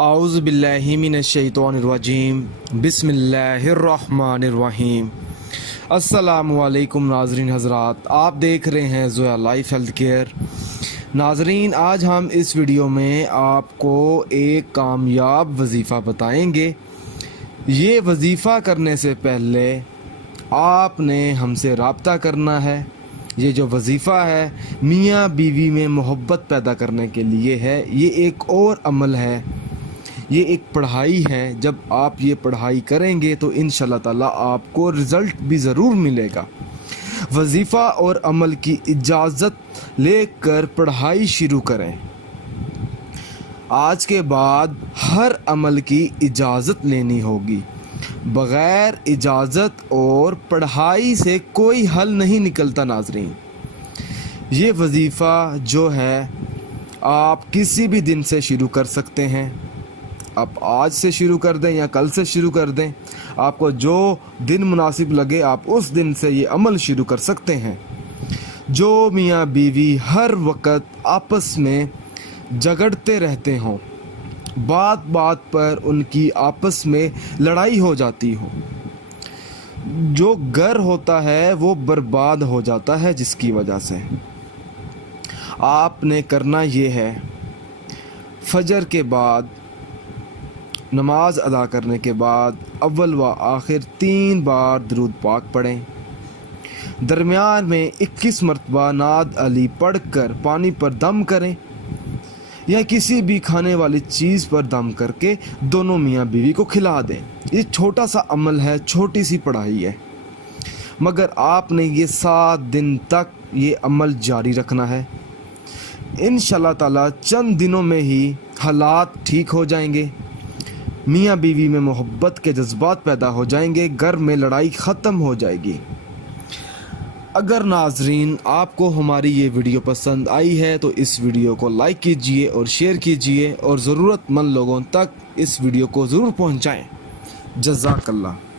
आऊज़ु बिल्लाहि मिनश्शैतानिर्रजीम बिस्मिल्लाहिर्रहमानिर्रहीम। अस्सलामुअलैकुम नाज़रीन हज़रात, आप देख रहे हैं ज़ोया लाइफ हेल्थ केयर। नाज़रीन, आज हम इस वीडियो में आपको एक कामयाब वजीफ़ा बताएंगे। ये वजीफ़ा करने से पहले आपने हमसे रब्ता करना है। ये जो वजीफ़ा है मियाँ बीवी में मोहब्बत पैदा करने के लिए है। ये एक और अमल है, ये एक पढ़ाई है। जब आप ये पढ़ाई करेंगे तो इंशाअल्लाह ताला आपको रिज़ल्ट भी ज़रूर मिलेगा। वजीफ़ा और अमल की इजाज़त लेकर पढ़ाई शुरू करें। आज के बाद हर अमल की इजाज़त लेनी होगी। बग़ैर इजाज़त और पढ़ाई से कोई हल नहीं निकलता। नाज़रीन, ये वजीफ़ा जो है आप किसी भी दिन से शुरू कर सकते हैं। आप आज से शुरू कर दें या कल से शुरू कर दें, आपको जो दिन मुनासिब लगे आप उस दिन से ये अमल शुरू कर सकते हैं। जो मियाँ बीवी हर वक्त आपस में झगड़ते रहते हों, बात बात पर उनकी आपस में लड़ाई हो जाती हो, जो घर होता है वो बर्बाद हो जाता है, जिसकी वजह से आपने करना ये है, फजर के बाद नमाज अदा करने के बाद अव्वल व आखिर 3 बार दरूद पाक पढ़ें। दरमियान में 21 मरतबा नाद अली पढ़कर पानी पर दम करें या किसी भी खाने वाली चीज़ पर दम करके दोनों मियाँ बीवी को खिला दें। ये छोटा सा अमल है, छोटी सी पढ़ाई है, मगर आपने ये 7 दिन तक ये अमल जारी रखना है। इंशाअल्लाह ताला चंद दिनों में ही हालात ठीक हो जाएंगे। मियाँ बीवी में मोहब्बत के जज्बात पैदा हो जाएंगे, घर में लड़ाई ख़त्म हो जाएगी। अगर नाज़रीन आपको हमारी ये वीडियो पसंद आई है तो इस वीडियो को लाइक कीजिए और शेयर कीजिए और ज़रूरतमंद लोगों तक इस वीडियो को ज़रूर पहुँचाएँ। जज़ाकल्लाह।